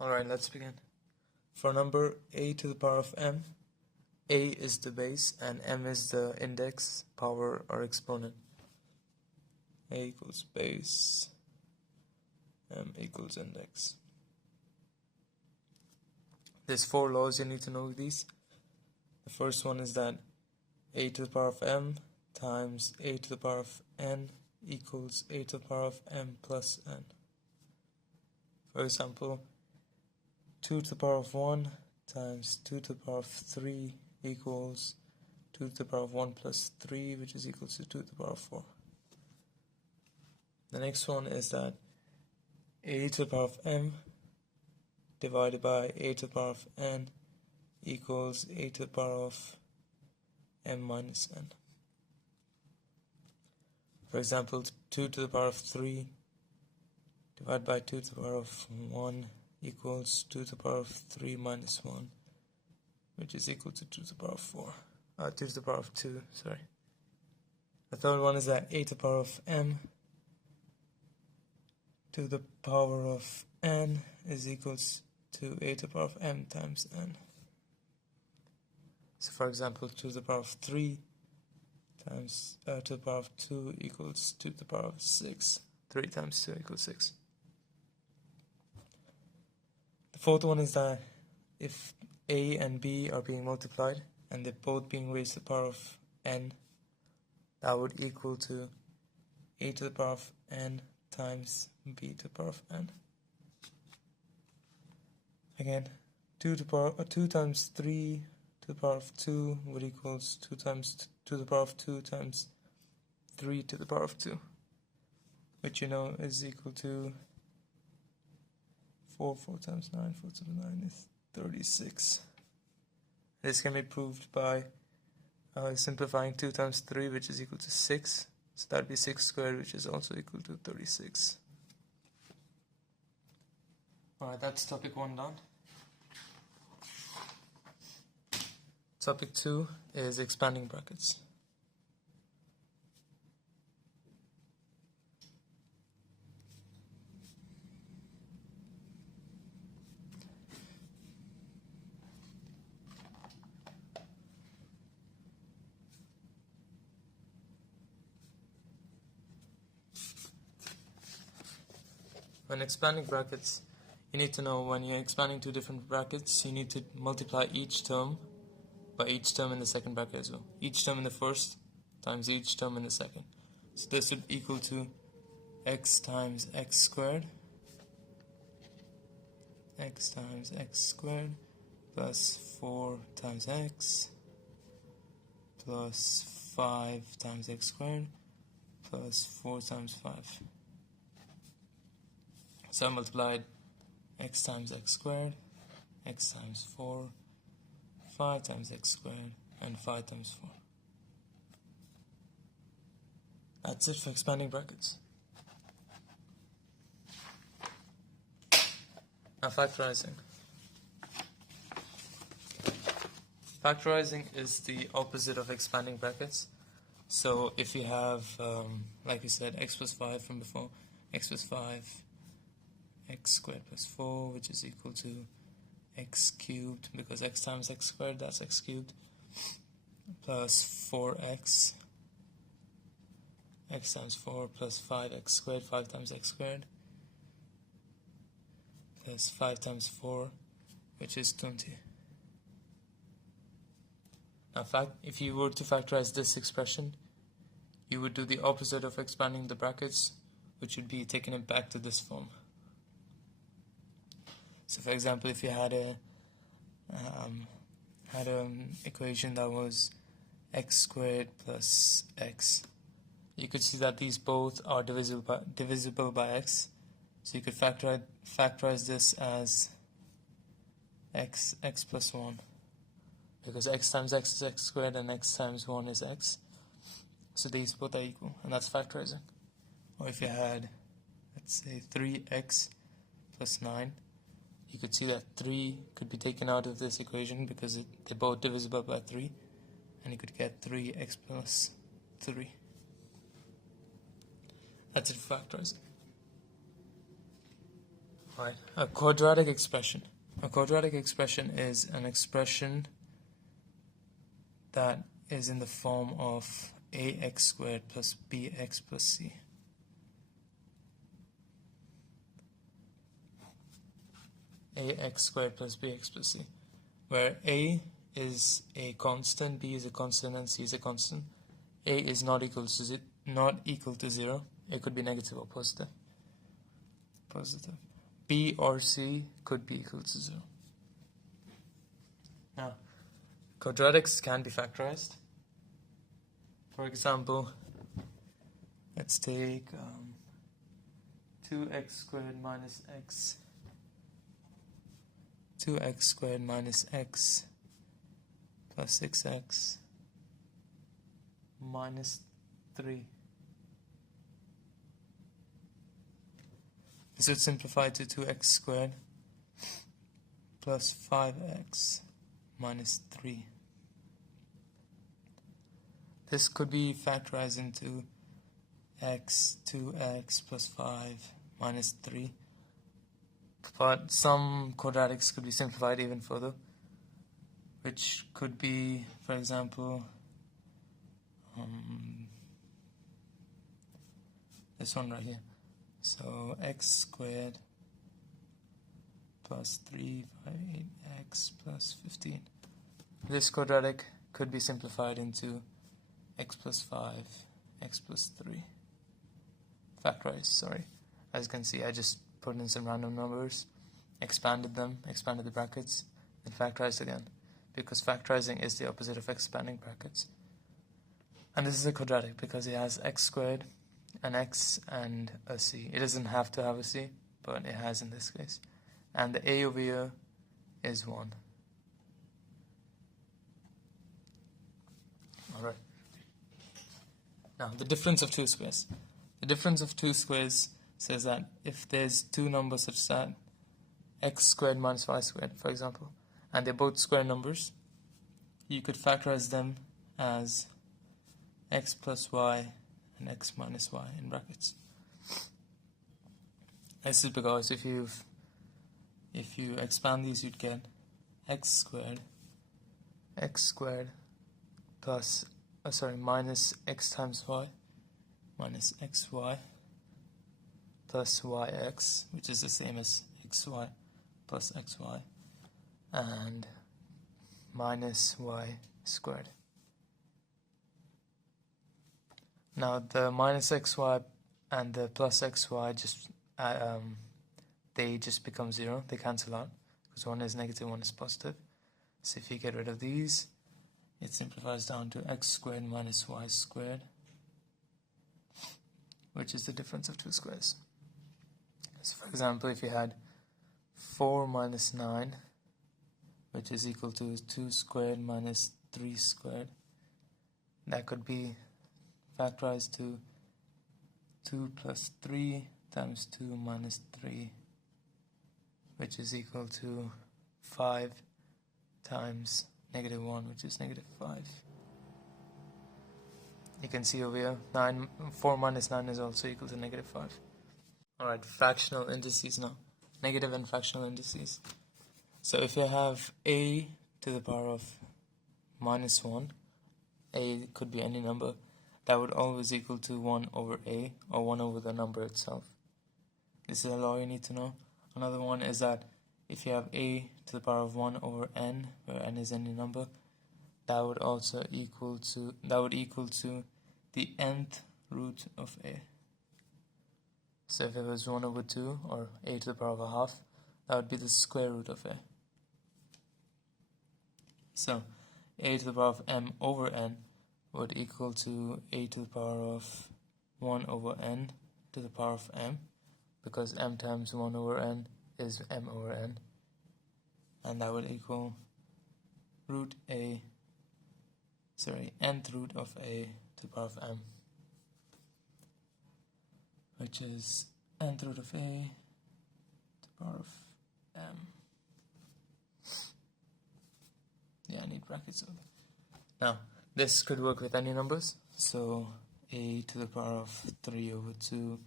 Alright, let's begin. For number a to the power of m, a is the base and m is the index, power, or exponent. A equals base, m equals index. There's 4 laws, you need to know these. The first one is that a to the power of m times a to the power of n equals a to the power of m plus n. For example, 2 to the power of 1 times 2 to the power of 3 equals 2 to the power of 1 plus 3, which is equal to 2 to the power of 4. The next one is that a to the power of m divided by a to the power of n equals a to the power of m minus n. For example, 2 to the power of 3 divided by 2 to the power of 1 equals 2 to the power of 3 minus 1, which is equal to 2 to the power of 4. 2 to the power of 2, sorry. The third one is that a to the power of m to the power of n is equals to a to the power of m times n. So for example, 2 to the power of 3 times to the power of 2 equals 2 to the power of 6. 3 times 2 equals 6. The fourth one is that if a and b are being multiplied and they're both being raised to the power of n, that would equal to a to the power of n times b to the power of n. Again, 2 times 3 to the power of 2 would equals 2 times 2 to the power of 2 times 3 to the power of 2, which you know is equal to 4 times 9, 4 to the 9 is 36. This can be proved by simplifying 2 times 3, which is equal to 6. So that would be 6 squared, which is also equal to 36. Alright, that's topic 1 done. Topic 2 is expanding brackets. When expanding brackets, you need to know when you're expanding two different brackets, you need to multiply each term by each term in the second bracket as well. Each term in the first times each term in the second. So this would equal to x times x squared, x times x squared, plus 4 times x, plus 5 times x squared, plus 4 times 5. So I multiplied x times x squared, x times 4, 5 times x squared, and 5 times 4. That's it for expanding brackets. Now factorizing. Factorizing is the opposite of expanding brackets. So if you have, like we said, x plus 5 from before, x plus 5, x squared plus 4, which is equal to x cubed, because x times x squared, that's x cubed, plus 4x, x times 4 plus 5x squared, 5 times x squared, plus 5 times 4, which is 20. Now, if you were to factorize this expression, you would do the opposite of expanding the brackets, which would be taking it back to this form. So for example, if you had an equation that was x squared plus x, you could see that these both are divisible by x. So you could factorize this as x plus 1, because x times x is x squared and x times 1 is x. So these both are equal, and that's factorizing. Or if you had, let's say, 3x plus 9, you could see that 3 could be taken out of this equation because they're both divisible by 3, and you could get 3x plus 3. That's it for factorizing. Right. A quadratic expression. A quadratic expression is an expression that is in the form of ax squared plus bx plus c. Ax squared plus bx plus c, where a is a constant, b is a constant, and c is a constant. A is not equal to 0. It could be negative or positive. B or c could be equal to 0. Now, quadratics can be factorized. For example, let's take 2x squared minus x 2x squared minus x plus 6x minus 3. This would simplify to 2x squared plus 5x minus 3. This could be factorized into x, 2x plus 5 minus 3. But some quadratics could be simplified even further, which could be, for example, this one right here. So x squared plus 3 by 8x plus 15. This quadratic could be simplified into x plus 5, x plus 3. Factorized, sorry. As you can see, I just put in some random numbers, expanded the brackets, then factorized again, because factorizing is the opposite of expanding brackets. And this is a quadratic because it has x squared, an x, and a c. It doesn't have to have a c, but it has in this case. And the a over here is 1. Alright. Now, the difference of two squares. The difference of two squares says that if there's two numbers such that x squared minus y squared, for example, and they're both square numbers, you could factorize them as x plus y and x minus y in brackets. This is because if you expand these, you'd get x squared plus minus x times y minus xy plus yx, which is the same as xy plus xy, and minus y squared. Now the minus xy and the plus xy they just become 0, they cancel out, because one is negative, one is positive. So if you get rid of these, it simplifies down to x squared minus y squared, which is the difference of two squares. So for example, if you had 4 minus 9, which is equal to 2 squared minus 3 squared, that could be factorized to 2 plus 3 times 2 minus 3, which is equal to 5 times negative 1, which is negative 5. You can see over here, 4 minus 9 is also equal to negative 5. Alright, fractional indices now. Negative and fractional indices. So if you have a to the power of minus 1, a could be any number, that would always equal to 1 over a, or 1 over the number itself. This is a law you need to know. Another one is that if you have a to the power of 1 over n, where n is any number, that would also equal to the nth root of a. So if it was 1 over 2, or a to the power of a half, that would be the square root of a. So a to the power of m over n would equal to a to the power of 1 over n to the power of m, because m times 1 over n is m over n, and that would equal nth root of a to the power of m, which is nth root of a to the power of m. Yeah, I need brackets over there. Now, this could work with any numbers. So a to the power of 3 over 2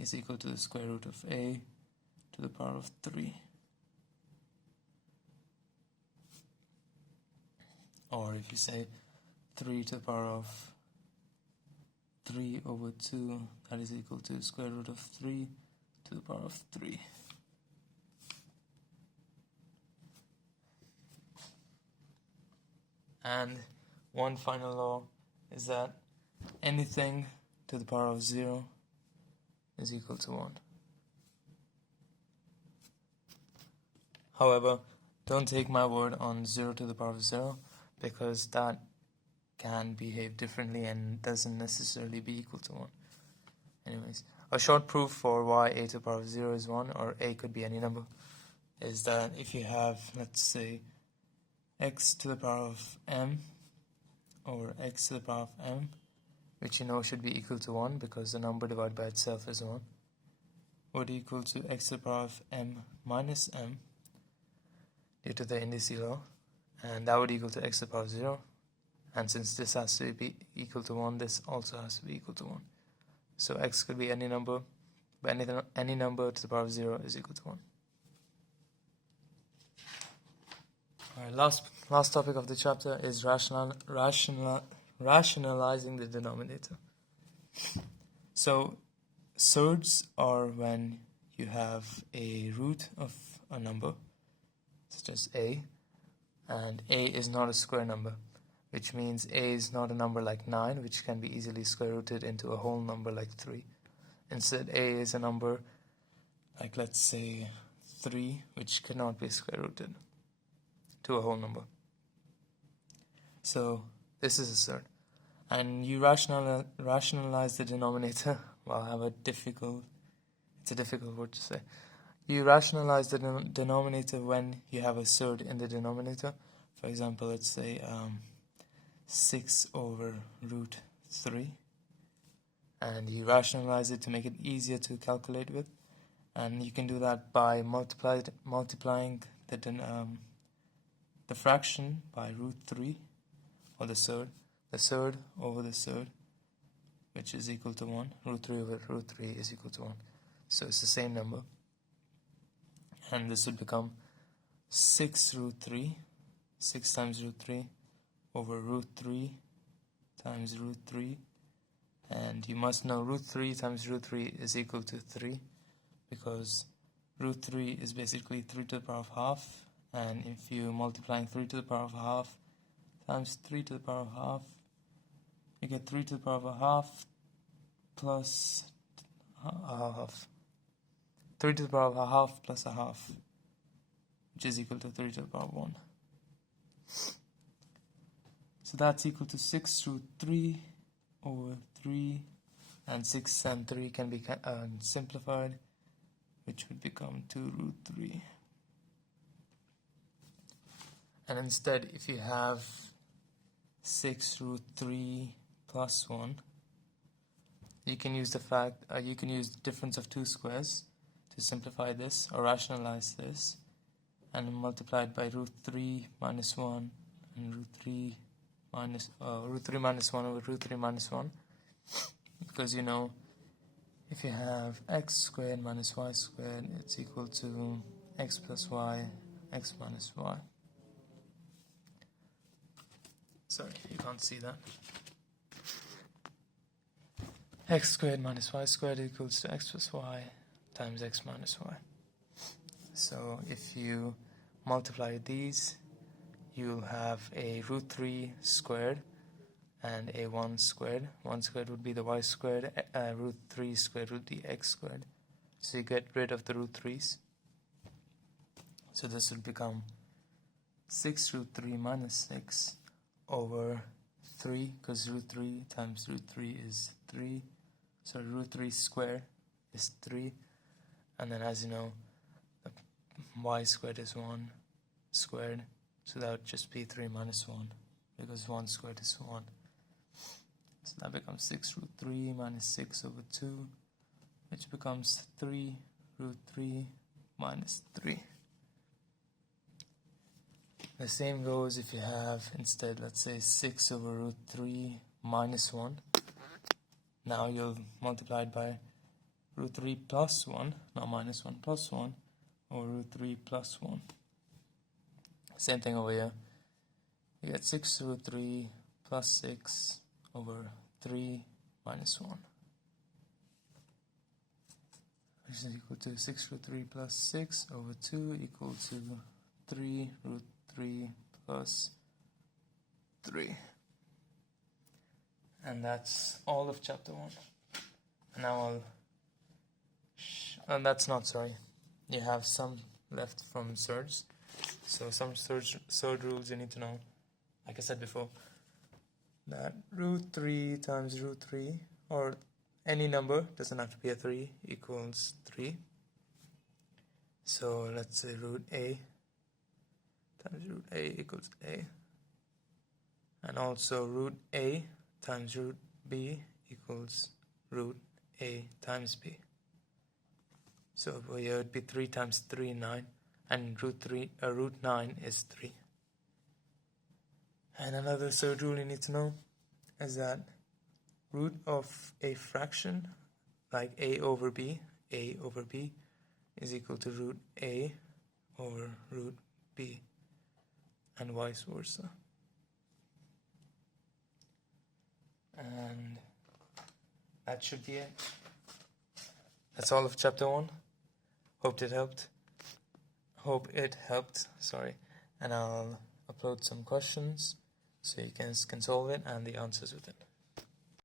is equal to the square root of a to the power of 3. Or if you say 3 to the power of 3 over 2, that is equal to square root of 3 to the power of 3. And one final law is that anything to the power of 0 is equal to 1. However, don't take my word on 0 to the power of 0, because that can behave differently and doesn't necessarily be equal to 1. Anyways, a short proof for why a to the power of 0 is 1, or a could be any number, is that if you have, let's say, x to the power of m over x to the power of m, which you know should be equal to 1 because the number divided by itself is 1, would equal to x to the power of m minus m due to the indice law, and that would equal to x to the power of 0. And since this has to be equal to 1, this also has to be equal to 1. So x could be any number, but any number to the power of 0 is equal to 1. Alright, last topic of the chapter is rationalizing the denominator. So surds are when you have a root of a number, such as a, and a is not a square number, which means a is not a number like 9, which can be easily square rooted into a whole number like 3. Instead, a is a number like, let's say, 3, which cannot be square rooted to a whole number. So this is a surd. And you rationalize the denominator. Well, it's a difficult word to say. You rationalize the denominator when you have a surd in the denominator. For example, let's say 6 over root 3. And you rationalize it to make it easier to calculate with. And you can do that by multiplying the fraction by root 3, or the surd over the surd, which is equal to 1. Root 3 over root 3 is equal to 1. So it's the same number. And this would become 6 root 3, 6 times root 3, over root 3 times root 3. And you must know root 3 times root 3 is equal to 3, because root 3 is basically 3 to the power of half. And if you multiplying 3 to the power of half times 3 to the power of half, you get 3 to the power of a half plus a half. 3 to the power of a half plus a half, which is equal to 3 to the power of 1. So that's equal to 6 root 3 over 3, and 6 and 3 can be simplified, which would become 2 root 3. And instead, if you have 6 root 3 plus 1, you can use the difference of two squares to simplify this or rationalize this, and multiply it by root 3 minus 1 and root 3 minus 1 over root 3 minus 1, because you know if you have x squared minus y squared, it's equal to x plus y, x minus y. Sorry, you can't see that. X squared minus y squared equals to x plus y times x minus y. So if you multiply these, you'll have a root 3 squared and a 1 squared. 1 squared would be the y squared, root 3 squared would be x squared. So you get rid of the root 3's. So this would become 6 root 3 minus 6 over 3, because root 3 times root 3 is 3. So root 3 squared is 3. And then, as you know, the y squared is 1 squared. So that would just be 3 minus 1, because 1 squared is 1. So that becomes 6 root 3 minus 6 over 2, which becomes 3 root 3 minus 3. The same goes if you have, instead, let's say 6 over root 3 minus 1. Now you'll multiply it by root 3 plus 1, now minus 1 plus 1, over root 3 plus 1. Same thing over here. You get 6 root 3 plus 6 over 3 minus 1. Which is equal to 6 root 3 plus 6 over 2 equal to 3 root 3 plus 3. And that's all of chapter 1. And now that's not, sorry. You have some left from surds. So some surd rules you need to know. Like I said before, that root 3 times root 3, or any number, doesn't have to be a 3, equals 3. So let's say root a times root a equals a. And also root a times root b equals root a times b. So over here it would be 3 times 3, 9. And root 9 is 3. And another third rule you need to know is that root of a fraction, like a over b is equal to root a over root b, and vice versa. And that should be it. That's all of chapter 1. Hope it helped, sorry. And I'll upload some questions so you can solve it and the answers with it.